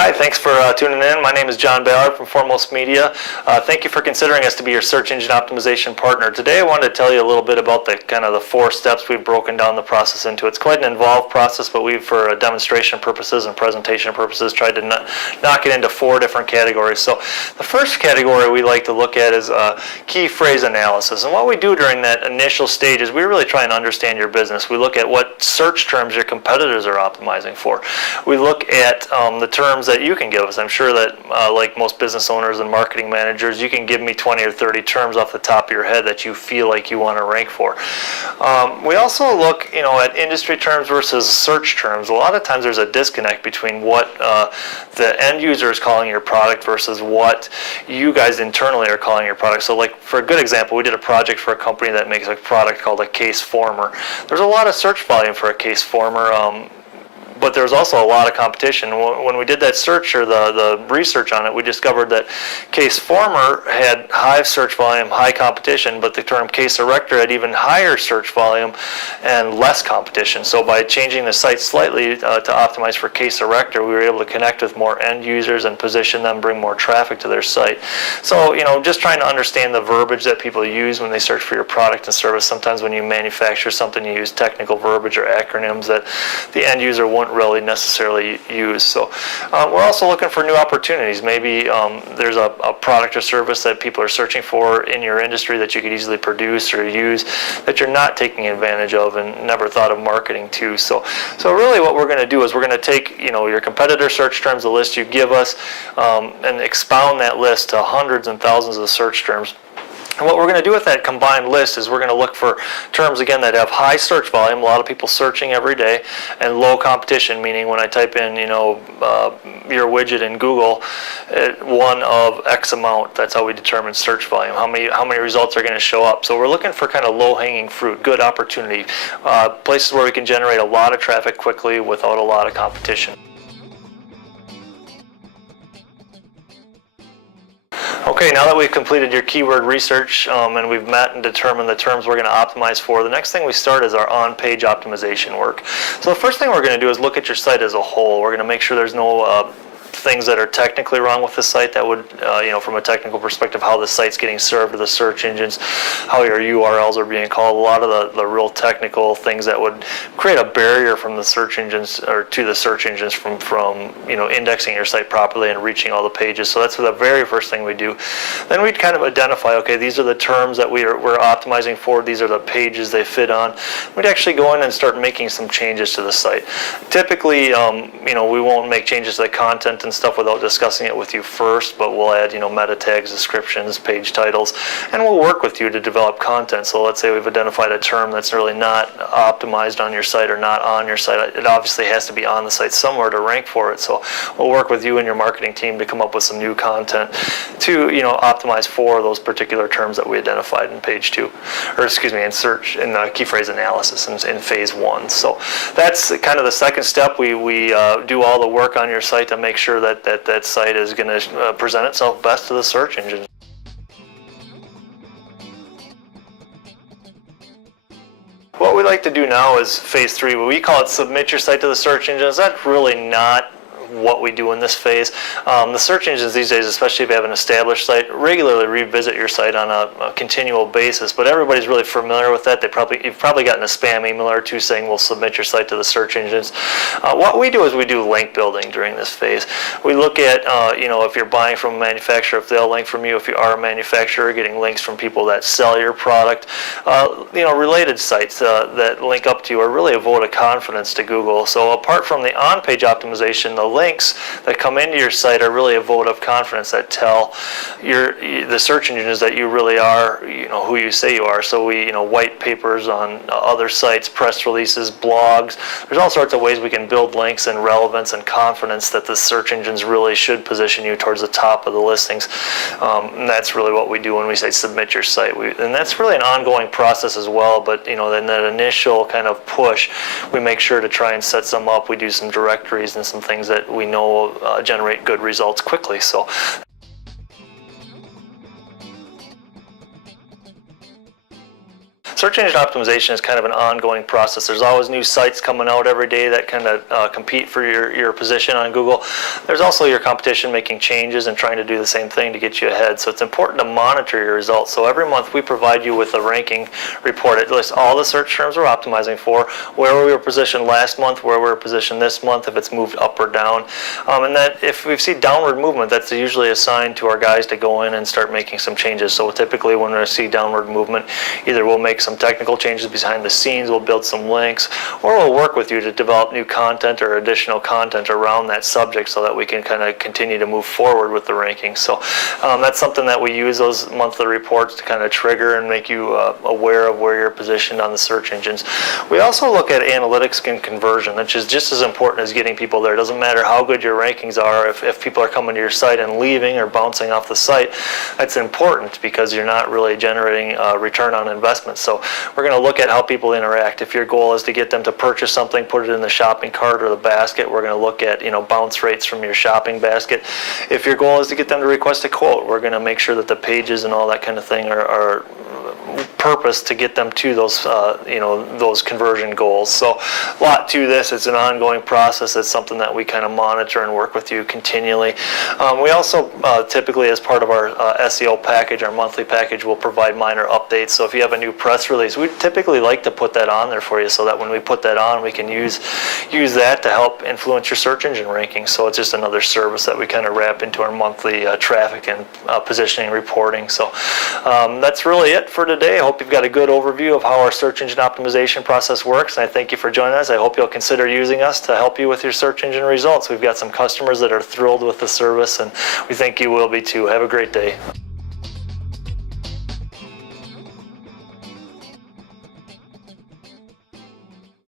Hi, thanks for tuning in. My name is John Ballard from Foremost Media. Thank you for considering us to be your search engine optimization partner. Today I wanted to tell you a little bit about the 4 steps we've broken down the process into. It's quite an involved process, but we've, for demonstration purposes and presentation purposes, tried to knock it into 4 different categories. So the first category we like to look at is key phrase analysis. And what we do during that initial stage is we really try and understand your business. We look at what search terms your competitors are optimizing for. We look at the terms that you can give us. I'm sure that like most business owners and marketing managers, you can give me 20 or 30 terms off the top of your head that you feel like you want to rank for. We also look at industry terms versus search terms. A lot of times there's a disconnect between what the end user is calling your product versus what you guys internally are calling your product. So like for a good example, we did a project for a company that makes a product called a case former. There's a lot of search volume for a case former, but there's also a lot of competition. When we did that search or the research on it, we discovered that case former had high search volume, high competition, but the term case erector had even higher search volume and less competition. So by changing the site slightly to optimize for case erector, we were able to connect with more end users and position them, bring more traffic to their site. So just trying to understand the verbiage that people use when they search for your product and service. Sometimes when you manufacture something, you use technical verbiage or acronyms that the end user won't really necessarily use. So we're also looking for new opportunities. Maybe there's a product or service that people are searching for in your industry that you could easily produce or use that you're not taking advantage of and never thought of marketing to. So really what we're going to do is we're going to take your competitor search terms, the list you give us, and expound that list to hundreds and thousands of search terms. And what we're going to do with that combined list is we're going to look for terms, again, that have high search volume, a lot of people searching every day, and low competition, meaning when I type in, your widget in Google, one of X amount, that's how we determine search volume, how many results are going to show up. So we're looking for kind of low-hanging fruit, good opportunity, places where we can generate a lot of traffic quickly without a lot of competition. Okay, now that we've completed your keyword research and we've met and determined the terms we're going to optimize for, the next thing we start is our on-page optimization work. So the first thing we're going to do is look at your site as a whole. We're going to make sure there's no things that are technically wrong with the site that would, from a technical perspective, how the site's getting served to the search engines, how your URLs are being called, a lot of the real technical things that would create a barrier from the search engines or to the search engines from indexing your site properly and reaching all the pages. So that's the very first thing we do. Then we'd kind of identify, okay, these are the terms that we're optimizing for, these are the pages they fit on. We'd actually go in and start making some changes to the site. Typically, we won't make changes to the content and stuff without discussing it with you first, but we'll add meta tags, descriptions, page titles, and we'll work with you to develop content. So let's say we've identified a term that's really not optimized on your site or not on your site. It obviously has to be on the site somewhere to rank for it. So we'll work with you and your marketing team to come up with some new content to optimize for those particular terms that we identified in page 2, or excuse me, in search in key phrase analysis in phase 1. So that's kind of the second step. We do all the work on your site to make sure that site is going to present itself best to the search engine. What we like to do now is phase 3. We call it submit your site to the search engines. That's really not what we do in this phase. The search engines these days, especially if you have an established site, regularly revisit your site on a continual basis, but everybody's really familiar with that. You've probably gotten a spam email or two saying we'll submit your site to the search engines. What we do is we do link building during this phase. We look at if you're buying from a manufacturer, if they'll link from you, if you are a manufacturer, getting links from people that sell your product. Related sites that link up to you are really a vote of confidence to Google. So apart from the on-page optimization, the links that come into your site are really a vote of confidence that tell the search engines that you really are, who you say you are. So we, white papers on other sites, press releases, blogs. There's all sorts of ways we can build links and relevance and confidence that the search engines really should position you towards the top of the listings. And that's really what we do when we say submit your site. And that's really an ongoing process as well. But in that initial kind of push, we make sure to try and set some up. We do some directories and some things that we know generate good results quickly. So search engine optimization is kind of an ongoing process. There's always new sites coming out every day that kind of compete for your position on Google. There's also your competition making changes and trying to do the same thing to get you ahead. So it's important to monitor your results. So every month we provide you with a ranking report. It lists all the search terms we're optimizing for, where we were positioned last month, where we were positioned this month, if it's moved up or down. And that if we see downward movement, that's usually a sign to our guys to go in and start making some changes. So typically when we see downward movement, either we'll make some technical changes behind the scenes, we'll build some links, or we'll work with you to develop new content or additional content around that subject so that we can kind of continue to move forward with the rankings. So that's something that we use those monthly reports to kind of trigger and make you aware of where you're positioned on the search engines. We also look at analytics and conversion, which is just as important as getting people there. It doesn't matter how good your rankings are, if people are coming to your site and leaving or bouncing off the site, that's important because you're not really generating return on investment. So we're going to look at how people interact. If your goal is to get them to purchase something, put it in the shopping cart or the basket, we're going to look at bounce rates from your shopping basket. If your goal is to get them to request a quote, we're going to make sure that the pages and all that kind of thing are purpose to get them to those those conversion goals. So a lot to this. It's an ongoing process. It's something that we kind of monitor and work with you continually. We also typically, as part of our SEO package, our monthly package, will provide minor updates. So if you have a new press release, we typically like to put that on there for you so that when we put that on, we can use that to help influence your search engine rankings. So it's just another service that we kind of wrap into our monthly traffic and positioning reporting. So that's really it for today. I hope you've got a good overview of how our search engine optimization process works, and I thank you for joining us. I hope you'll consider using us to help you with your search engine results. We've got some customers that are thrilled with the service, and we think you will be too. Have a great day.